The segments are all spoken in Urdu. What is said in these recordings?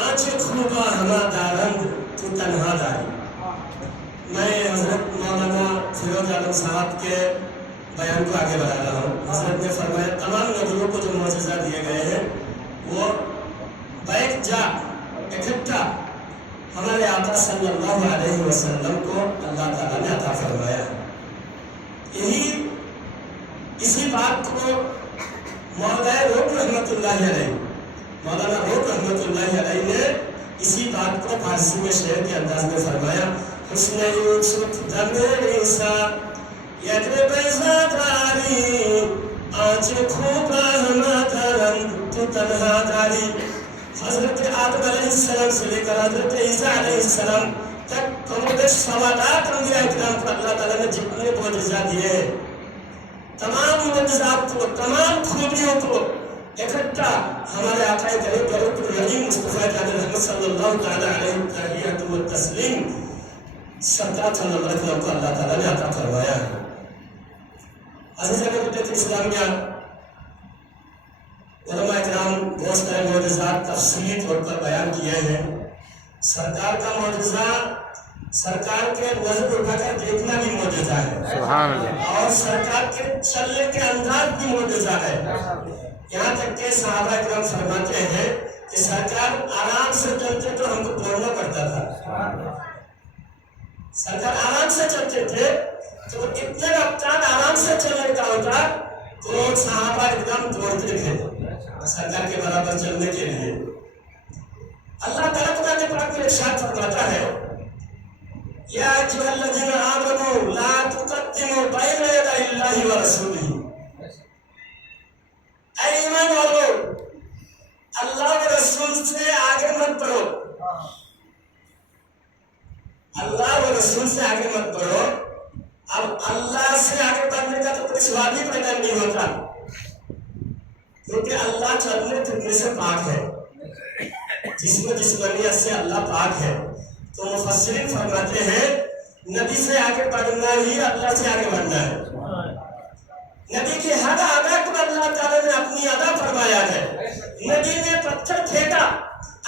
آنچ خوبا ہما دارند تو تنہا داری. میں حضرت مولانا فیروز عالم صاحب کے بیان کو آگے بڑھا رہا ہوں. حضرت نے فرمایا تمام نبیوں کو جو معجزہ دیے گئے ہیں وہ بیٹھ جا اکٹھا ہمارے آقا صلی اللہ علیہ وسلم کو اللہ تعالیٰ نے عطا فرمایا ہے. اسی بات کو مولانا روم رحمۃ اللہ علیہ نے اسی بات کو فارسی میں شعر کے انداز میں فرمایا. حسن یوسف دمیر عیسیٰ یدر بیزاداری آنچ خوبا ہما درند تو تنہا داری. حضرت آدم علیہ السلام سے لے کر حضرت عیسیٰ علیہ السلام تک کمودش سوالات انبیاء اکرام کو اللہ تعالیٰ نے جتنے معجزات دیے ہیں تمام معجزات کو تمام خوبیوں کو اکٹھا ہمارے آقا کریم رؤوف الرحیم مصطفیٰ جان رحمت صلی اللہ تعالیٰ علیہ تحیۃ و تسلیم سرکار صلی اللہ علیہ وسلم کو اللہ تعالیٰ نے عطا فرمایا ہے. عزیز ملت اسلامیہ علماء اکرام بہت سارے معجزات تفصیلی طور پر بیان کیے ہیں. سرکار کا معجزہ سرکار کے نظر اٹھا کر دیکھنا بھی معجزہ ہے سبحان اللہ. اور سرکار کے چلنے کے انداز بھی معجزہ ہے. یہاں تک کہ صحابہ اکرام فرماتے ہیں کہ سرکار آرام سے چلتے تو ہم کو دوڑنا پڑتا تھا. سرکار آرام سے چلتے تھے تو اتنے رفتار آرام سے چلنے کا ہوتا تو صحابہ اکرام دوڑتے تھے سرکار کے برابر چلنے کے لیے. اللہ تعالیٰ قرآن پاک میں ارشاد فرماتا ہے یا ایھا الذین آمنوا لا تقدموا بین یدی اللہ ورسولہ. اے ایمان والو اللہ و رسول سے آگے مت بڑھو. اللہ و رسول سے آگے مت بڑھو. اب اللہ سے آگے بڑھنے کا تو کوئی سوال ہی پیدا نہیں ہوتا کیونکہ اللہ چلنے پھرنے سے پاک ہے. جسم جسمانیت سے اللہ پاک ہے. تو مفسرین فرماتے ہیں نبی سے آگے بڑھنا ہی اللہ سے آگے بڑھنا ہے. نبی کی ہر ادا کو اللہ تعالیٰ نے اپنی ادا فرمایا ہے. نبی نے پتھر پھینکا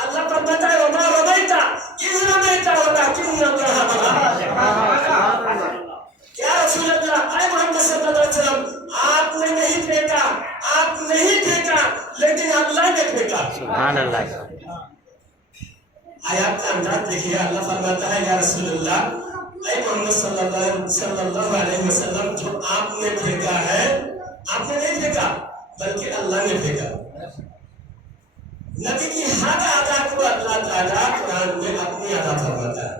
اللہ فرماتا ہے وما رمیت اذ رمیت ولکن اللہ رمی. کیا رسول اللہ اے محمد صلی اللہ علیہ وسلم آپ نے نہیں پھینکا آپ نہیں پھینکا لیکن اللہ نے پھینکا. سبحان اللہ. آیات کا انداز دیکھیے. اللہ فرماتا ہے یا رسول اللہ اے محمد صلی اللہ علیہ وسلم جو آپ نے پھینکا ہے آپ نے نہیں پھینکا بلکہ اللہ نے پھینکا. نبی کی ہر ادا کو اللہ تعالیٰ قرآن میں اپنی ادا فرماتا ہے.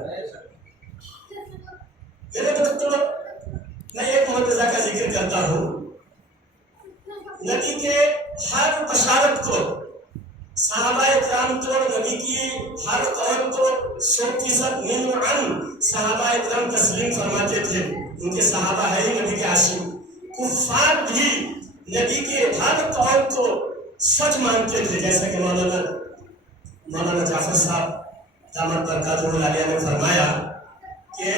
میرے دوستوں میں ایک معجزہ کا ذکر کرتا ہوں. نبی کے ہر بشارت کو صحابہ اکرام تو نبی کی ہر قول کو 100% ممن صحابہ اکرام تسلیم فرماتے تھے. ان کے صحابہ ہے ہی نبی کے عاشق. کفار بھی نبی کے ہر قول کو سچ مانتے تھے. جیسا کہ مولانا جعفر صاحب دامت برکاتہ العالیہ نے فرمایا کہ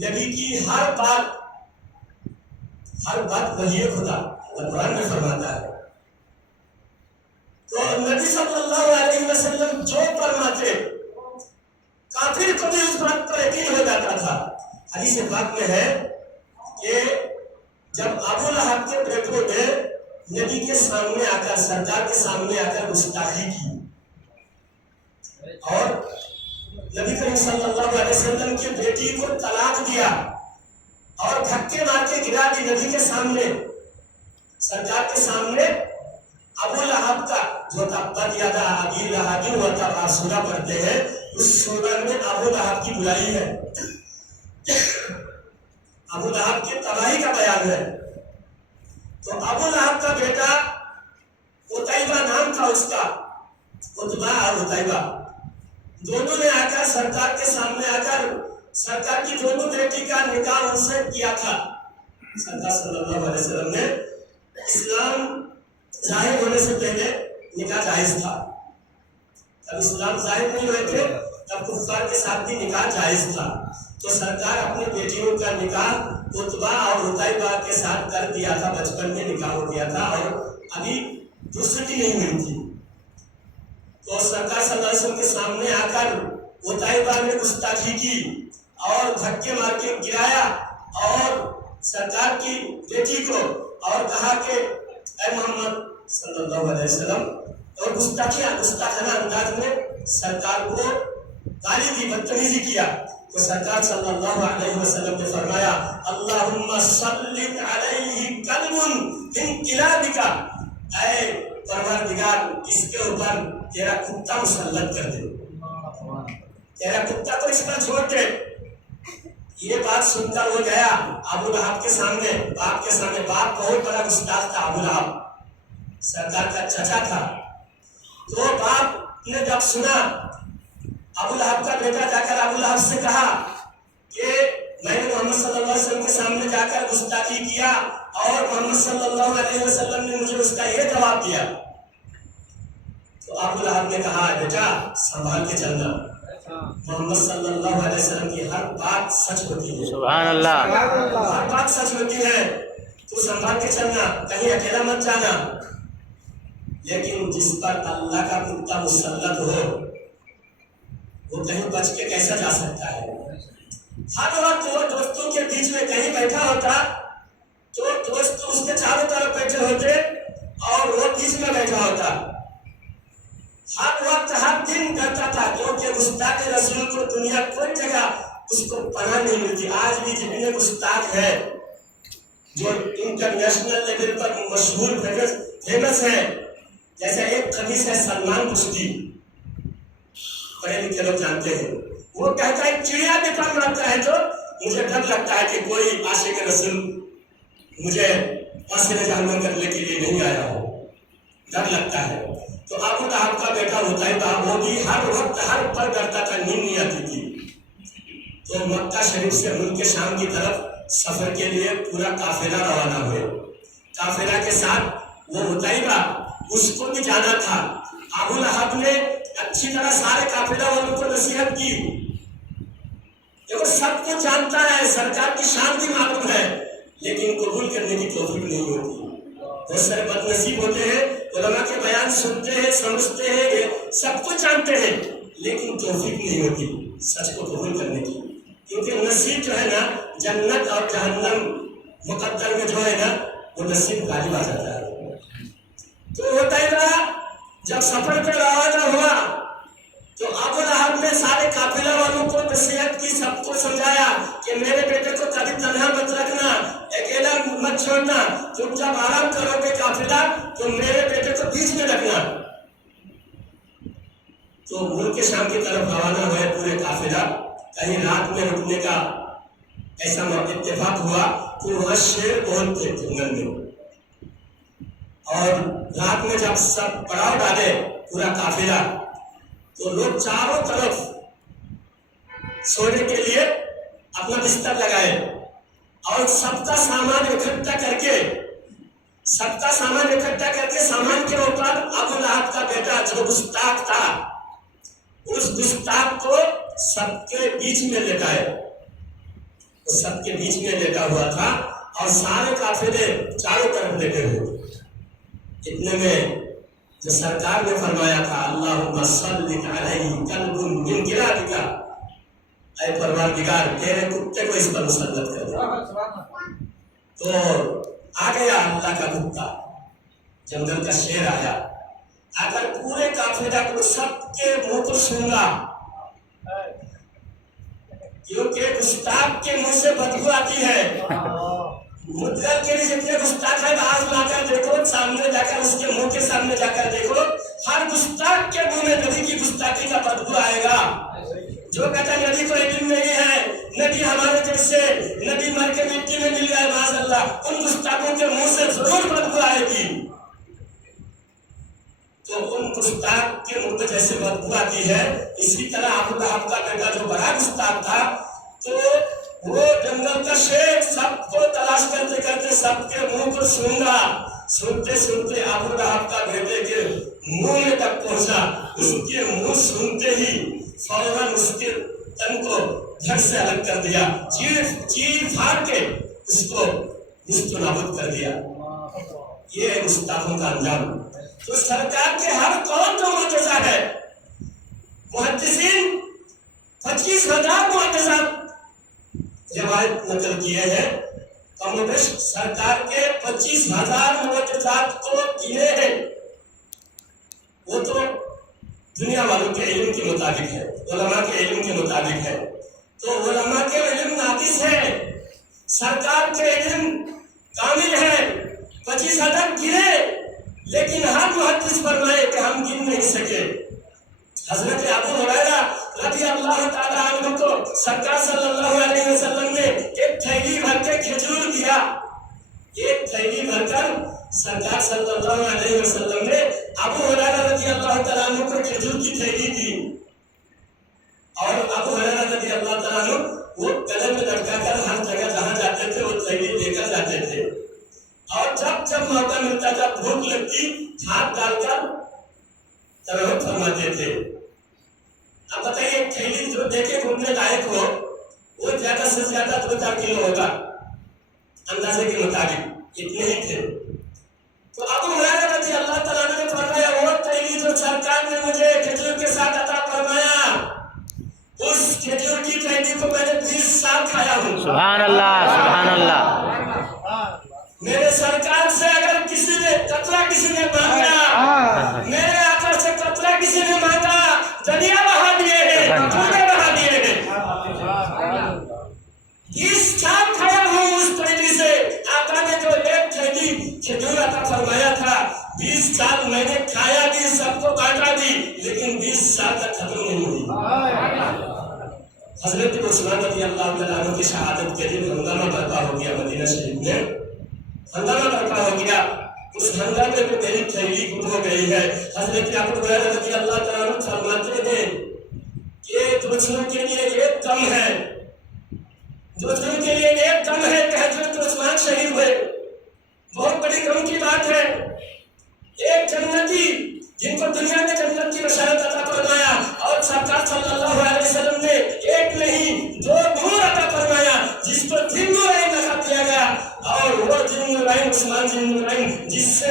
نبی کی ہر بات وحی خدا قرآن میں فرماتا ہے. تو نبی صلی اللہ علیہ وسلم جو فرماتے کافر کو بھی اس بات پر یقین ہو جاتا تھا. حدیث پاک میں ہے کہ جب ابو لہب کے بیٹوں نے نبی کے سامنے آ کر سرکار کے سامنے آ کر گستاخی کی اور نبی کریم صلی اللہ علیہ وسلم کی بیٹی کو طلاق دیا اور دھکے مار کے گرا دی نبی کے سامنے سرکار کے سامنے, ابو لہب کا جو تبت یدا ابی لہب و تب سورہ پڑھتے ہیں اس سورہ میں ابو لہب کی برائی ہے, ابو لہب کی تباہی کا بیان ہے. تو ابو لہب کا بیٹا عتیبہ نام تھا اس کا, عتبہ اور عتیبہ دونوں نے آ کر سرکار کے سامنے آ کر سرکار کی دونوں بیٹی کا نکاح ان سے کیا تھا. سرکار صلی اللہ علیہ وسلم نے اسلام ظاہر ہونے سے پہلے نکاح جائز تھا, جب اسلام ظاہر نہیں ہوئے تھے تب کفار کے ساتھ بھی نکاح جائز تھا. تو سرکار اپنی بیٹیوں کا نکاح عتبہ اور عتیبہ کے ساتھ کر دیا تھا, بچپن میں نکاح ہو گیا تھا اور ابھی درستگی نہیں ہوئی تھی. تو سرکار صلی اللہ علیہ وسلم کے سامنے آ کر عتیبہ نے گستاخی کی اور دھکے مار کے گرایا اور سرکار کی بیٹی کو اور کہا کہ اے محمد صلی اللہ علیہ وسلم، اور گستاخانہ انداز میں سرکار کو گالی دی، بدتمیزی کیا. تو سرکار صلی اللہ علیہ وسلم نے فرمایا اللہم سلط علیہ کلب من کلابک، اے پروردگار اس کے اوپر تیرا کتا مسلط کر دے، تیرا کتا کو اس پر چھوڑ دے. یہ بات سن کر وہ گیا ابو لہب کے سامنے، باپ کے سامنے. باپ بہت بڑا گستاخ تھا، ابو لہب سرکار کا چچا تھا. تو باپ نے جب سنا، ابو لہب کا بیٹا جا کر ابو لہب سے کہا کہ میں نے محمد صلی اللہ علیہ وسلم کے سامنے جا کر گستاخی کیا اور محمد صلی اللہ علیہ وسلم نے مجھے اس کا یہ جواب دیا. تو ابو لہب نے کہا بیٹا سنبھال کے چلنا، محمد صلی اللہ علیہ وسلم کی ہر بات سچ ہوتی ہے، سبحان اللہ، ہر بات سچ ہوتی ہے، تو سنبھال کے چلنا، کہیں اکیلا مت جانا. لیکن جس پر اللہ کا کتا مسلط ہو وہ کہیں بچ کے کیسا جا سکتا ہے؟ ہر وقت وہ دوستوں کے بیچ میں کہیں بیٹھا ہوتا تو دوست اس کے چاروں طرف بیٹھے ہوتے اور وہ بیچ میں بیٹھا ہوتا. ہر وقت ہر دن ڈرتا تھا کیونکہ گستاخ رسول کو دنیا کوئی جگہ اس کو پناہ نہیں ملتی. آج بھی جتنے گستاخ ہے جو انٹرنیشنل لیول پر مشہور فیمس ہے، جیسے ایک خبیث ہے سلمان رشدی، پڑھے لکھے لوگ جانتے ہیں، وہ کہتا ہے چڑیا بھی پر مارتا ہے تو مجھے ڈر لگتا ہے کہ کوئی عاشق رسول مجھے پاسے جہنم کرنے کے لیے نہیں آیا ہو، ڈر لگتا ہے. تو ابو لہب کا بیٹا عتیبہ وہ بھی ہر وقت ہر پل ڈرتا تھا، نیند نہیں آتی تھی. تو مکہ شریف سے ملک شام کی طرف سفر کے لیے پورا قافلہ روانہ ہوئے. قافلہ کے ساتھ وہ عتیبہ، اس کو بھی جانا تھا. ابو لہب نے اچھی طرح سارے قافلہ والوں کو نصیحت کی. دیکھو سب کو جانتا ہے، سرکار کی شان بھی معلوم ہے، لیکن قبول کرنے کی توفیق نہیں ہوتی. بہت سارے بد نصیب ہوتے ہیں، علماء کے بیان سنتے ہیں، سمجھتے ہیں، سب کچھ جانتے ہیں، لیکن توفیق نہیں ہوتی سچ کو قبول کرنے کی. کیونکہ نصیب جو ہے نا، جنت اور جہنم مقدر میں جو ہے نا، وہ نصیب غالب آ جاتا ہے. تو ہوتا ہی رہا. جب سفر پہ روانہ ہوا تو ابو لہب نے سارے قافلہ والوں کو نصیحت کی، سب کو سمجھایا کہ میرے بیٹے کو کبھی تنہا مت رکھنا، اکیلا مت چھوڑنا، تم جب آرام کرو گے قافلہ تو میرے بیٹے کو بیچ میں رکھنا. تو ملک شام کی طرف روانہ ہوئے پورے قافلہ. کہیں رات میں رکنے کا ایسا اتفاق ہوا کہ وہاں شیر بہت تھے جنگل میں، اور رات میں جب سب پڑاؤ ڈالے پورا قافلہ تو لوگ چاروں طرف سونے کے لیے اپنا بستر لگائے اور سب کا سامان اکٹھا کر کے سامان کے اوپر ابو لہب کا بیٹا جو گستاخ تھا اس گستاخ کو سب کے بیچ میں لٹائے. وہ سب کے بیچ میں لیٹا ہوا تھا اور سارے قافلے چاروں طرف لیٹے ہوئے. اتنے میں جو سرکار نے فرمایا تھا اللہم صلِّ علیہ کلب من کلابک، اے پروردگار تیرے کتے کو اس پر مسلط کر دے. تو آ گیا اللہ کا کتا، جنگل کا شیر آیا، آ کر پورے قافلہ کو سب کے منہ کو سونگا، کیونکہ گستاخ کے منہ سے بدبو آتی ہے. مطلب کے لیے جتنے گستاخ ہے آج لا کر دیکھو، سامنے جا کر اس کے منہ کے سامنے جا کر دیکھو، ہر گستاخ کے منہ میں نبی کی گستاخی کا بدبو آئے گا. جو کہتا ہے نبی کو علم نہیں ہے، نبی ہمارے جیسے، نبی مر کے مٹی میں مل گئے معاذ اللہ، ان گستاخوں کے منہ سے ضرور بدبو آئے گی. تو ان گستاخ کے منہ میں جیسے بدبو آتی ہے، اسی طرح ابو لہب کا بیٹا جو بڑا گستاخ تھا، تو وہ جنگل کا شیر سب کو تلاش کرتے کرتے سب کے منہ کو سونگا. سنتے سنتے ابو لہب کا بیٹے کے منہ میں تک پہنچا. اس کے منہ سنتے ہی فوراً اس کے تن کو جھٹ سے الگ کر دیا، چیر پھاڑ کے اس کو نست و نابود کر دیا. یہ ہے گستاخوں کا انجام. تو سرکار کے ہر قول جو معجزہ ہے محدثین 25,000 معجزات روایت نقل کیے ہیں، کم و بیش سرکار کے 25,000 معجزات کو گنے ہیں۔ وہ تو دنیا والوں کے علم کے مطابق ہے، علماء کے علم کے مطابق ہے، تو علماء کے علم ناقص ہے، سرکار کے علم کامل ہے۔ 25,000 گنے، لیکن ہر محدث فرمائے کہ ہم گن نہیں سکے۔ حضرت ابو ہریرہ رضی اللہ تعالیٰ عنہ کو سرکار صلی اللہ علیہ وسلم نے ایک تھیلی بھر کے کھجور دیا، ایک تھیلی بھر کر سرکار صلی اللہ علیہ وسلم نے ابو ہریرہ رضی اللہ تعالیٰ عنہ کو کھجور کی تھیلی دی، اور ابو ہریرہ رضی اللہ تعالیٰ عنہ وہ گلے میں لٹکا کر ہر جگہ جہاں جاتے تھے وہ تھیلی لے کر جاتے تھے، اور جب موقع ملتا تھا بھوک لگتی ہاتھ ڈال کر ترغیب فرماتے تھے۔ اب بتائیے ایک تھیلی جو دیکھے گھومنے لائق ہو وہ زیادہ سے زیادہ 2-4 کلو ہوگا اندازے کے مطابق، اتنے ہی تھے۔ تو ابو ہریرہ رضی اللہ تعالیٰ عنہ نے فرمایا وہ تھیلی جو سرکار نے مجھے کھجور کے ساتھ عطا فرمایا، اس کھجور کی تھیلی کو میں نے 20 سال کھایا ہوں۔ سبحان اللہ، سبحان اللہ۔ میرے سرکار سے اگر کسی نے قطرہ کسی نے مانگا، میرے آقا سے قطرہ کسی نے مانگا، دریا بہا دیے ہیں، پورے بہا دیے ہیں۔ 20 سال کھایا ہوں اس تھیلی سے۔ آقا نے جو ایک تھیلی کھجور عطا فرمایا تھا، 20 سال میں نے کھایا بھی، سب کو بانٹا بھی، لیکن 20 سال تک ختم نہیں ہوئی۔ حضرت عثمان رضی اللہ عنہ کی شہادت کے دن ہنگامہ برپا ہو گیا مدینہ شریف میں، ہنگامہ برپا ہو گیا۔ اس ہنگامے میں میری تھیلی گم ہو گئی ہے۔ حضرت ابو ہریرہ رضی اللہ تعالیٰ عنہ فرماتے ہیں کہ دوسروں کے لیے ایک کم ہے، دوسروں کے لیے ایک کم ہے کہ حضرت عثمان شہید ہوئے، بہت بڑی غم کی بات ہے۔ ایک جنتی جن کو دنیا میں جنت کی بشارت عطا فرمایا، اور سرکار صلی اللہ علیہ وسلم نے ایک نہیں 2 نور عطا فرمایا، جس کو ذی النورین لقب دیا گیا، اور وہ ذی النورین عثمان ذی النورین، جس سے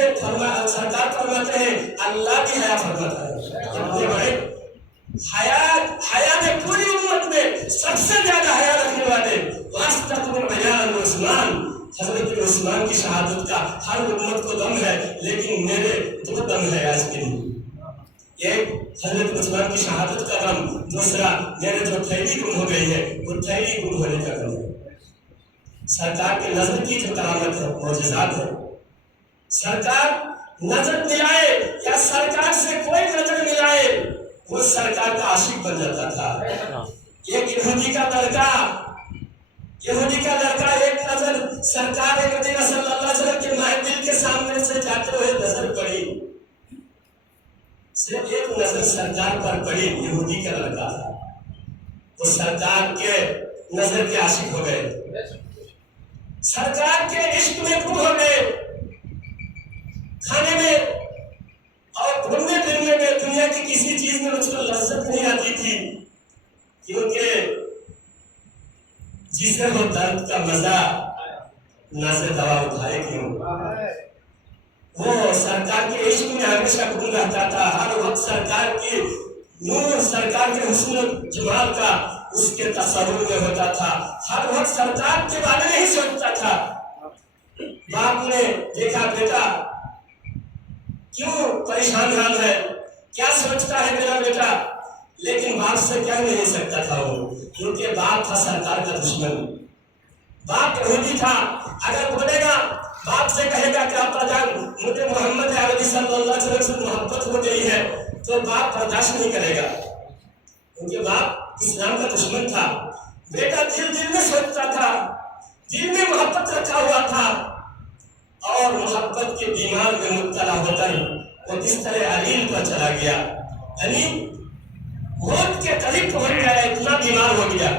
سرکار فرماتے ہیں اللہ کی حیا فرماتا ہے۔ اتنے بڑے حیا میں پوری امت میں سب سے زیادہ حیا رکھنے والے واسطہ بیان عثمان، حضرت عثمان کی شہادت کا ہر امت کو دم ہے، لیکن میرے 2 دم ہے آج کے دن۔ ایک حضرت عثمان کی شہادت کا غم، دوسرا میرے جو تھیلی گم ہو گئی ہے وہ تھیلی گم ہونے کا غم ہے۔ سرکار کے نظر کی جو کرامت ہے، معجزات ہے، سرکار نظر ملائے یا سرکار سے کوئی نظر ملائے وہ سرکار کا عاشق بن جاتا تھا۔ ایک یہودی کا لڑکا ایک نظر سرکار مدینہ صلی اللہ علیہ وسلم کے محفل کے سامنے سے جاتے ہوئے نظر پڑی، صرف ایک نظر سرکار پر پڑی، یہودی کا لڑکا تھا، وہ سرکار کے نظر کے عاشق ہو گئے، سرکار کے عشق میں گم ہو گئے۔ کھانے میں اور گھومنے پھرنے میں دنیا کی کسی چیز میں مجھ کو لذت نہیں آتی تھی، کیونکہ جسے وہ درد کا مزہ نہ سے دوا اٹھائے کیوں۔ وہ سرکار کے عشق میں ہمیشہ گم رہتا تھا، ہر وقت سرکار کی نور، سرکار کے حسن و جمال کا اس کے تصور میں ہوتا تھا، ہر وقت سرکار کے بارے میں ہی سوچتا تھا۔ باپ نے دیکھا بیٹا کیوں پریشان حال ہے، کیا سوچتا ہے میرا بیٹا، لیکن باپ سے کہہ نہیں سکتا تھا وہ، کیونکہ باپ تھا سرکار کا دشمن، باپ یہودی تھا۔ اگر بولے گا باپ سے کہے گا کہ ابا جان مجھے محمد عربی صلی اللہ علیہ وسلم سے محبت ہو گئی ہے، تو باپ برداشت نہیں کرے گا، کیونکہ باپ اسلام کا دشمن تھا۔ بیٹا دل میں سوچتا تھا، دل میں محبت رکھا ہوا تھا، اور محبت کے بیمار میں مبتلا ہو کر وہ اس طرح علیل پر چلا گیا، یعنی موت کے قریب پہنچ گیا، اتنا بیمار ہو گیا،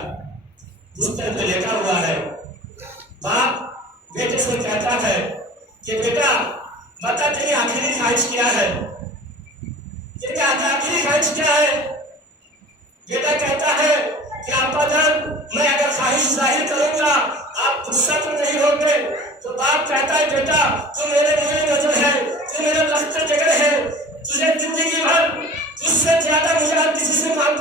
اس طرح پہ لیٹا ہوا ہے۔ باپ بیٹے سے کہتا ہے کہ بیٹا بتا تیری آخری خواہش کیا ہے، تیری آخری خواہش کیا ہے؟ بیٹا کہتا ہے کہ ابا جان میں اگر خواہش ظاہر کروں گا آپ غصہ تو نہیں ہوگے؟ تو باپ کہتا ہے بیٹا تو میرے نور نظر ہے، تو میرا لخت جگر ہے، تجھے زندگی بھر تجھ سے زیادہ مجھے کسی سے محبت